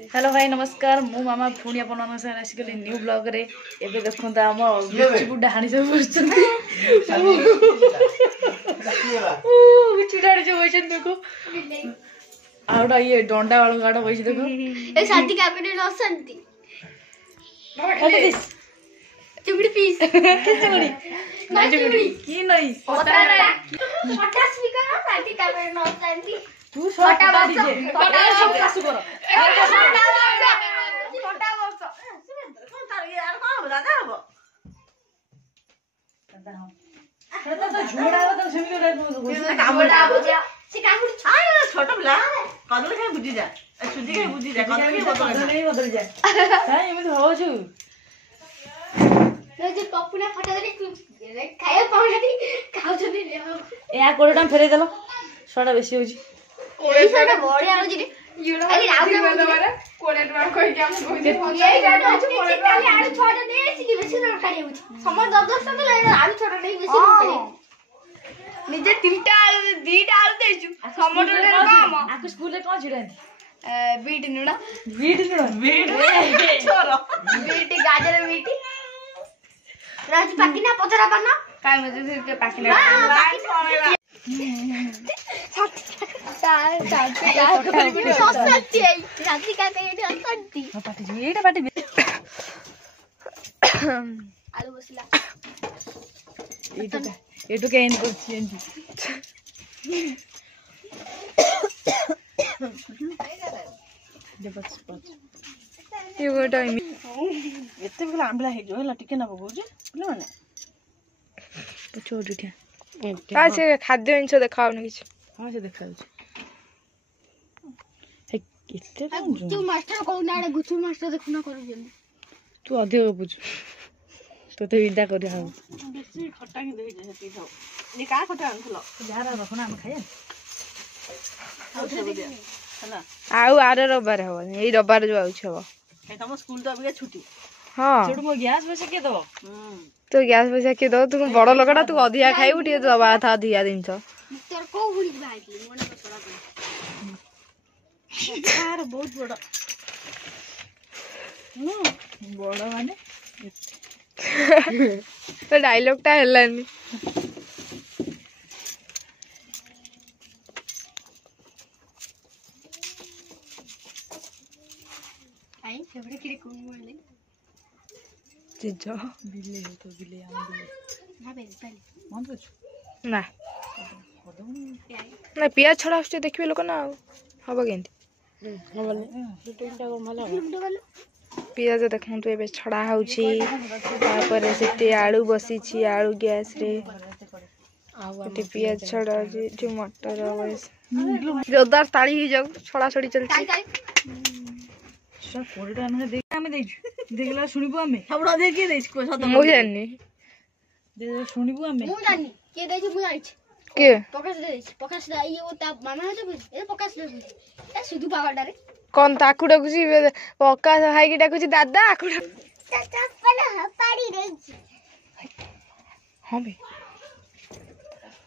hello भाई नमस्कार मु मामा पुणी अपन आसिक न्यू ब्लॉग रे एबे देखो त हम बिच बुड्डा हानी सब बसछन बिच डाडी जो बसछन देखो आउडा ये डंडा वाला गाडा बसि देखो ए शादी का बेटे नसंती व्हाट इज दिस चुगड़ी पीस चुगड़ी ना चुगड़ी की नहीं पता नहीं छोटा स्पीकर ना शादी का बेटे नसंती तू छोटा डीजे छोटा सब कासु कर छोटा बक्स कौन तार यार कौन बता दे अब तो झुमड़ा तो सेमी करे कामड़ा बुझा से कामड़ी आ छोटा पिला कदल के बुझी जा सुजी के बुझी जा कदल के बदल जा काई एमे हो छु न जे पपुना फटा दे खाए पाउनी खाउ जदी या कोडे टाइम फेरे देलो सोडा बेसी होजी ओई साडा बडे आउ जे अरे राउ दे मारे कोडे टमा कहि के हम कहि ए गाडो अछि कोडे खाली आलू छोटा दे छी बेसी न खाली होछि समर 10 टका ले आलू छोटा नहीं बेसी खाली निजे तीनटा आलू दीटा आलू देछु समर रे काम आकु स्कूल रे कोन छिडन बीट नुडा बीट छोरो बीट गाजर बीट राज पाकिना पतरा बना काय मजे से पाकिना आलू बसला एटू के इन करछि एंटी जबस पच ये गोटा एते बेला आंबला हे जो हला टिके न बगौजे बुझलो माने पछो उठिया का से खाद्य जिनिस देखाउनी किछ हां से देखाउ हे केते गुचु मास्टर कोनाडे गुचु मास्टर देखुना करू जल्दी तू अधिक बुझ तो ते विदा कर हा बेसी खट्टा के देहि जे पी सब नि का खट्टा आनथलो यार रखना हम खाए हला आउ आरे रबार हो ए रबार जो आउ छबो हे तम स्कूल तो अबे छुट्टी हां छोड़ मो गैस बसे के दो तो गैस पैसा के दो तू बड़ लोकड़ा तू अधिया खाइबु टे दबा था अधिया दिन छ तोर को हुड़ी भाई मोने को छोड़ा यार बहुत बड़ा बड़ माने तो डायलॉग ता हलानी आई फेवरेट किरे कोन मोले जे जो बिले हो तो बिले आम बिले ना बे पहले मन कुछ ना ना पिया छड़ा आछते देखबे लोक ना हबो केंती दो तीनटा को भलो पियाज देखूँ तो ए छड़ा होची तापर से आलू बसी छी आलू गैस रे एते पियाज छड़ा जो मटर बस जोरदार ताली ही जाऊ छड़ा छड़ी चलची सब कोडा हम देख हम देखला सुनिबो हमें सबड़ा देखि देछ को सत मु जानी दे सुनिबो हमें मु जानी के दे मु जानी के पकास दे ये वो ता मामा है तो ए पकास दे ए सुधु पावडा रे कौन ताकू डाकुची पक्का भाई की डाकुची दादा आकू चप्पल हपाड़ी रे हां बे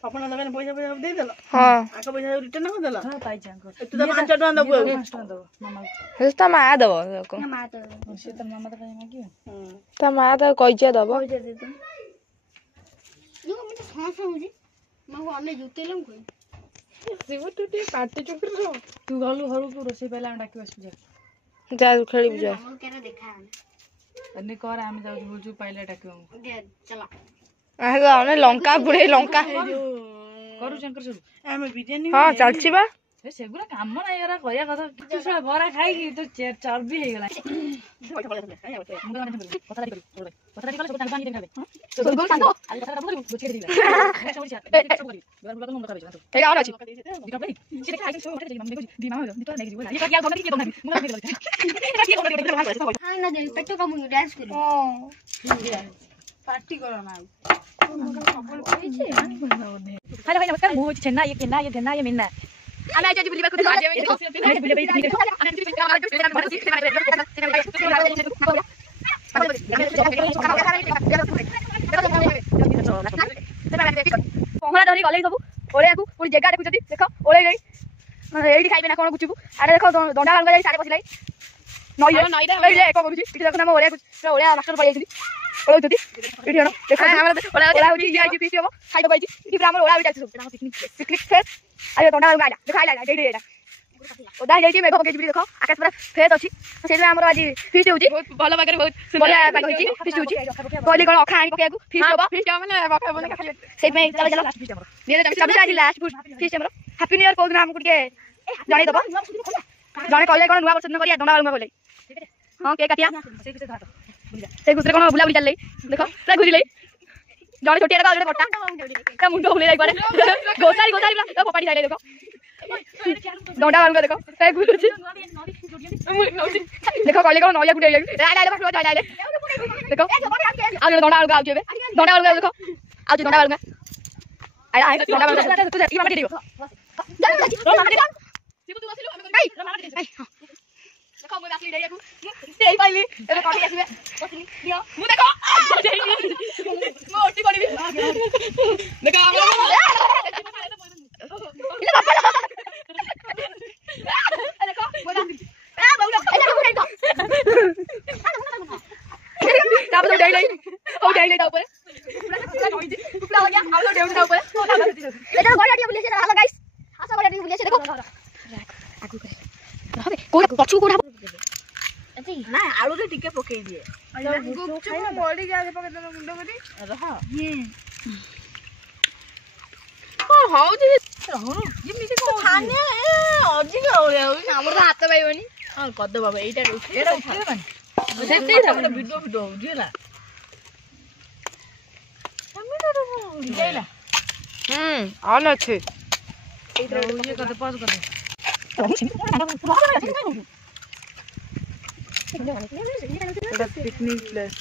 अपना लगन पैसा पैसा दे देला हां आका पैसा रिटर्न कर देला हां पाई जान कर तू तो 5 टका दबो 5 टका दो मामा हेस्ता मा दबो को मा तो से त मामा त कहीं मागियो ता मा त कइजा दबो दे दे तुम यो मत सांस होजी म अन्ने जुते लम कोई जीव तू टे पार्टी चुप रो तू गलु हरु को रोसे पहला हम डाकी बस जा जा खेली बुझा हम केरा देखा अन्ने कर हम जाउ बुझु पहला डाकी हम दे चला आगे हमने लंका बुढ़े लंका करू शंकर सब हमें बिरयानी हां चलची बा ए सेगुला काम ना यार कया कथा तू सला बरा खाई की तो चर्बी हे गेला पता नहीं करू पता नहीं करू सब पानी देखाबे तो गोल सांगो आज कथा बोलू बुझे दिला छोड़ छा बार बुला मुंडा खाबे ए गाना छी दिखा भाई सीधे खाई छो उठे हम देखो दिमाग हो नितो नहीं बोला ये क्या गम की गम मुंडा नहीं लगता ये गम नहीं हां ना दे पेटो का मुंह डांस करू हां पार्टी करो ना हेलो भाई नमस्कार मु छेना ये केना ये देना ये मिन्ना आना आज बुलिबा को आज ये बुलिबा पहला धरी गले सब ओले को पूरी जगह देखु देखो ओले गई एडी खाइबे ना कोन गुचुबू अरे देखो दंडा गांगा जाई सारे बसिलाई ନଈରେ ନଈରେ ଏକ କରୁଛି ଏଠି ଦେଖୁନ ଆମ ଓଳିଆ ମାଷ୍ଟର ପଳେଇ ଯାଇଛନ୍ତି ଓଳଉଛନ୍ତି ଏଠି ଜଣ ଦେଖ ଓଳା ହଉଛି ଇଏ ହେଇଛି ପିସି ହବ ଖାଇବା ପାଇଛି ଏଠି ପୁରା ଆମର ଓଳା ହଉଛି ସବୁ ପିକନିକ ଫେସ୍ ଆରେ ତଣ୍ଡା ଆଇଲା ଦେଖ ଆଇଲା ଏଇଠି ଏଇଟା ଓଦା ହେଇଯାଇଛି ମେଘ ପକେଇଛି ଦେଖ ଆକାଶ ପୁରା ଫ୍ରେସ୍ ଅଛି ସେଇଥିପାଇଁ ଆମର ଆଜି ଫିଷ୍ଟ ହେଉଛି ଭଲ ପାଗରେ ବହୁତ ବଢିଆ ପାଗ ହେଇଛି ଫିଷ୍ଟ ହେଉଛି କହିଲି କ'ଣ ଅଖା ଆଣି ପକେଇବାକୁ ଫିଷ୍ଟ ହବ ସେଇଥିପାଇଁ ଚାଲ ଚାଲ ଆଜି ଲାଷ୍ଟ ଫିଷ୍ଟ ଆମର ହାପି ନ୍ୟୁ ଇୟର କୋଉ ଦିନ ଆମକୁ ଟିକେ ଜଣେଇଦବ ଜଣେ କହିଲେ କ'ଣ ନୂଆ ବର୍ଷ ଦିନ କରିବା ଦଣ୍ଡା ବାଳୁଙ୍ଗା କହିଲେ ହଁ କେକ୍ କାଟିଆ ସେଇ ଖୁସିରେ କ'ଣ ବୁଲାବୁଲି ଚାଲିଲେ ଦେଖ ପୁରା ଘୁରିଲେ ଜଣେ ଛୋଟିଆ ଦେଖ ଜଣେ ବଟା ତା ମୁଣ୍ଡ ବୁଲେଇ ଯାଇପାରେ ଗୋସାରି ପୁରା ଫୋପାଡ଼ି ସାଇଲେ ଦେଖ ଦଣ୍ଡା ବାଳୁଙ୍ଗା ଦେଖ ଘୁରୁଛି ଦେଖ କହିଲେ କ'ଣ ନଈଆ କୁଣ୍ଡେ ଦେଖ ଆଉ ଜଣେ ଦଣ୍ଡା ବାଳୁଙ୍ଗା ଆଉଛି ଏବେ ଦଣ୍ଡା ବାଳୁଙ୍ଗା ଦେଖ ଆଉଛି ଦଣ୍ଡା ବାଳୁଙ୍ଗା ଦଣ୍ଡା ବାଳୁଙ୍ଗା देखो मैं बाकी डेरिया को तेई पाइली एबे काटी आसीबे बसली दियो मु देखो मो ओटी पड़ीबी देखो इले बापा देखो बोला ए बाबू एटा को उठा ताप तो डेई ओ डेई ता ऊपर पूरा नोइजी पूरा हो गया आलो डेउडी ता ऊपर एटा गड़िया बुले से हां गाइस आसा गड़िया बुले से देखो आगु करे कोई पछु कोडा ना आलू रे टिके पकई दिए गुपचुप मोड़ी जा पके दम मुंडो करी रह ओ हाउ जे ये मिटी को खाने अजी के हो हमर हाथ पाइबनी हां कद बाबा एटा उठे बनी सेते था वीडियो दिला हम दिला ऑन अच्छे ये कद पास कर पिकनिक प्लेस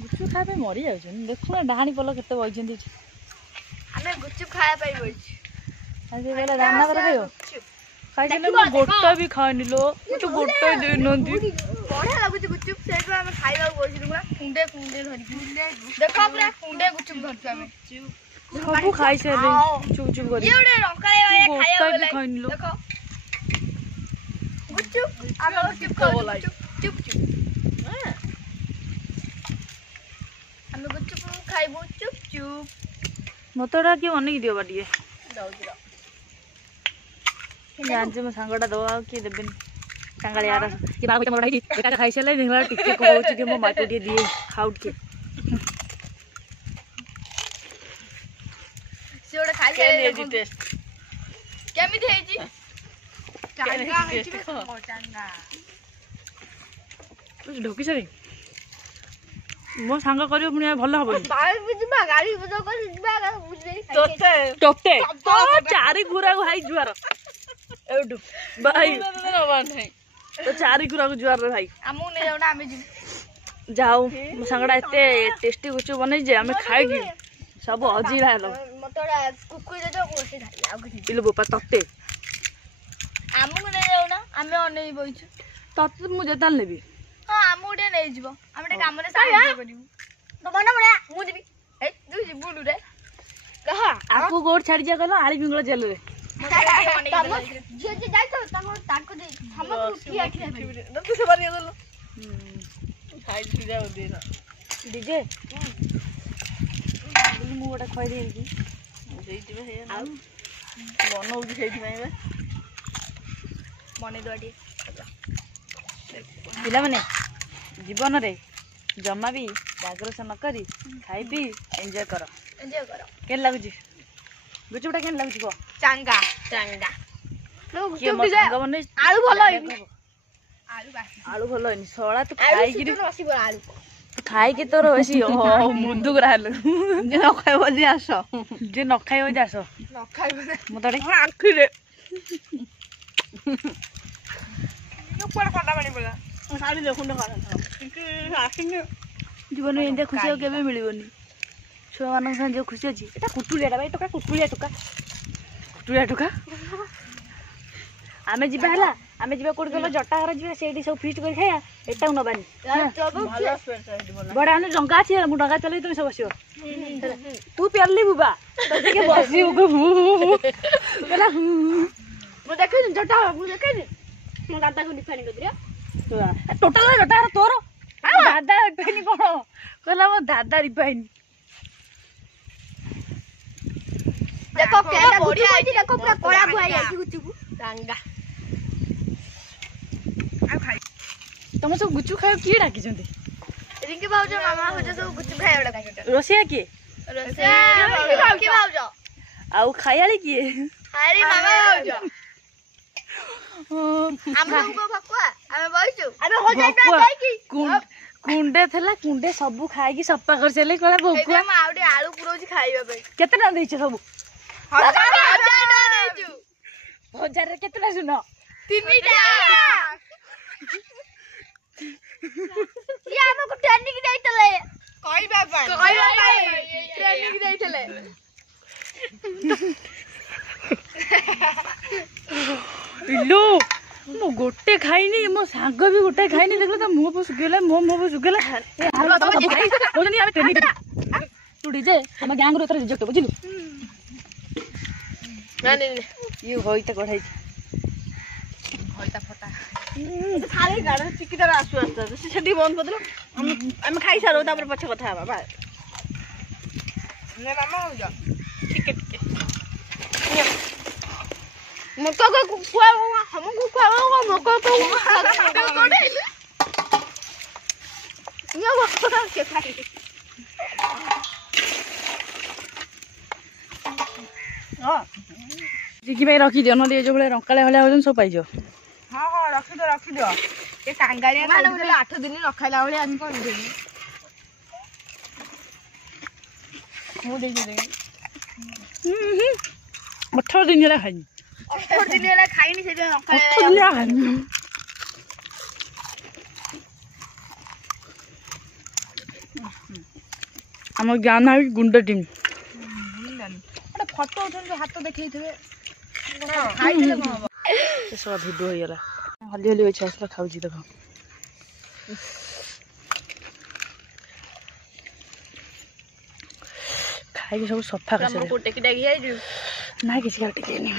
गुचु खाए मरी जाऊ देखु ना डाणी पल के बही हमें गुपचुप खाया पाई बइछि दाना कर खाई गोटा भी खानी लो तो गोटा दे नंदी बढिया लागुछि गुपचुप सेटु हमें खाइबा बइछि पुरा कुंडे कुंडे धरि देखो पुरा कुंडे गुपचुप धरछु हमें सब खाई से चुप चुप कर ये ओडे रंकाले वाला खाया गोटा भी खानी लो देखो गुपचुप आलो चुप खाओ चुप चुप हमें गुपचुप खाइबो चुप चुप मतोड़ा के अनेक दियो बाटिए दउदिरो जानछ म सांगडा दो आ के देबेन सांगळे यार ये बाबू मोर डाई बेटा खाई सले देखला टिके कहउछ कि मो माटी दिए दिए खाउट के सेोडा खाई के लेजी टेस्ट केमिति हेजी चांगा हेजी चांगा तू ढोकी सरी मो सांग करियो पुनी भलो हबनी बाहर भी जिबा गाड़ी बजो कर जिबा बुझे तोते तोते तो चारि गुरा को हाई जुआर एडु भाई तो चारि गुरा को जुआर रे भाई हमू ने जाऊ ना हमें जी जाऊ मो सांगडा एते टेस्टी गुचु बनै जे हमें खाइ की सब अजी रहलो मतोड़ा कुकुई दे दो ओसे खाली आ कुछ इलो बोपा तते हमू ने जाऊ ना हमें अनै बइछु तते मु जतान लेबी हां हमू डे नै जिवो हम डे काम रे साहाय्य करिवु तो बना बना मु जिबी ए तू जिबुलु रे कहा आपको गोड़ छाड़ी जा गलो आली पिंगला जेल रे जे जे जाई तो ताको दे हम उठी आठी तू से बारी गलो खाइ दी जाओ दे ना डीजे मु गोटा खइ दे की देई दिबे हे आ बनौ जी सेठी में मने दोडी पिला माने जीवन रे जम्मा भी जागरस न करी खाई पी एंजॉय करो केन लागु जी गुचुटा केन लागु जी को चांगा चांगा लो के मो संग बने आलू भलो आलू बासी आलू भलो नि सोळा तू खाई गिरी नसी बोला आलू खाई के तोर वसी मुंदुक रहल जे न खाइबो जे आसो जे न खाइबो जे आसो न खाइबो मो तडे आखि रे ऊपर फटा बनी बोला साड़ी देखुन खा आखिने जीवन में एंते खुशी केबे मिलिबोनी छुआ मानक संग जो खुशी अछि एटा कुटुलियाटा भाई टका कुटुलिया टका आमे जिबा हला आमे जिबा कोड गलो जटा घर जिबा सेठी सब फीस्ट कर खाया एटा नबानी बड़ा ने डंगा अछि मु डंगा चलै तुम सब बसियो तू पेरली बुबा तते के बसी कहला मु देखै जटा मु देखै मु दादा को डिफाइन कर दिया टोटल जटा तोर दादा रिफाइन कोन कहला मो दादा रिफाइन देखो केला बढ़िया आइछि देखो पूरा कोला बुआई आइछि गुचुबु रंगा तुम सब गुचु खायो की डाकी जंती रिंकी भाउज मामा भाउज सब गुचु खाया डाकी रोसिया की रोसिया रिंकी भाउज आउ खायाली की अरे मामा भाउज हम को भकुआ हमें बइछु अबे हो जाय जाय की कुंडे थला कुंडे सब खाई की सप्पा कर चले कोला भकुआ हम आउडी आलू पुरोजी खाइबा पे केतना दैछ सब 1000 देछु 1000 रे केतना सुनो 3टा या हमको ट्रेनिंग दैतले कहबा पाई ट्रेनिंग दैतले इल्लू मो गोटे खाइनी मो सांग भी गोटे खाइनी देखलो त मुंह पे सुगेला मुंह पे सुगेला ए हारो त भाई बोलनी हम ट्रेनिंग तू डीजे हम गैंग रो तर रिजेक्ट बुझिलु ना यू होई त गढाई खाली गाड़ चिकिटार आसु आस्ता सेठी बंद कर दलो हम खाई सारो तापर पछे कथा हबा बा ने मामा हो जा ठीक मको को कुआ हमको कुआ मको तो कोडे ये वो के खाई हां जिकी भाई रखी दियो न दे जो बले रंकाले हले होजन सब पाइजो हां हां रखी दो ए कांगारिया माने बोले 8 दिन रखाइला बोले हम कोन देनी मु दे दे 18 दिन होला खाई 8 दिन होला खाइनी से रखाइला 18 दिन खाई हम गाना गुंडा टीम अरे फोटो उठन जो हाथ देखैथिबे खाइले न हो से सब भिडियो हो गला हल्ली हल्ली होइछ असला खाउजी देखो खाइ सब सफा कर हमको टेकी डागी आइ ना किसी काटी देनी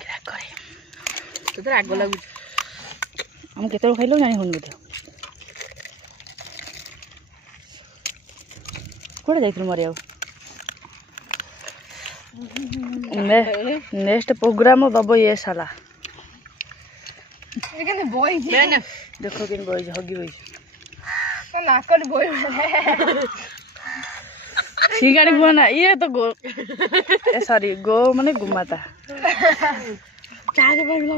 क्या करे तो राग लागु हम केते खाइलो जानि होन बते कोडे जाइथिल मरिया नेक्स्ट प्रोग्राम दबो ये साला लेकिन बॉय देखो किन बॉय हगी बॉय तो ना कर बॉय सिंगाड़ी बुआ ना ये तो गो सॉरी गो माने गुमाता क्या के बागला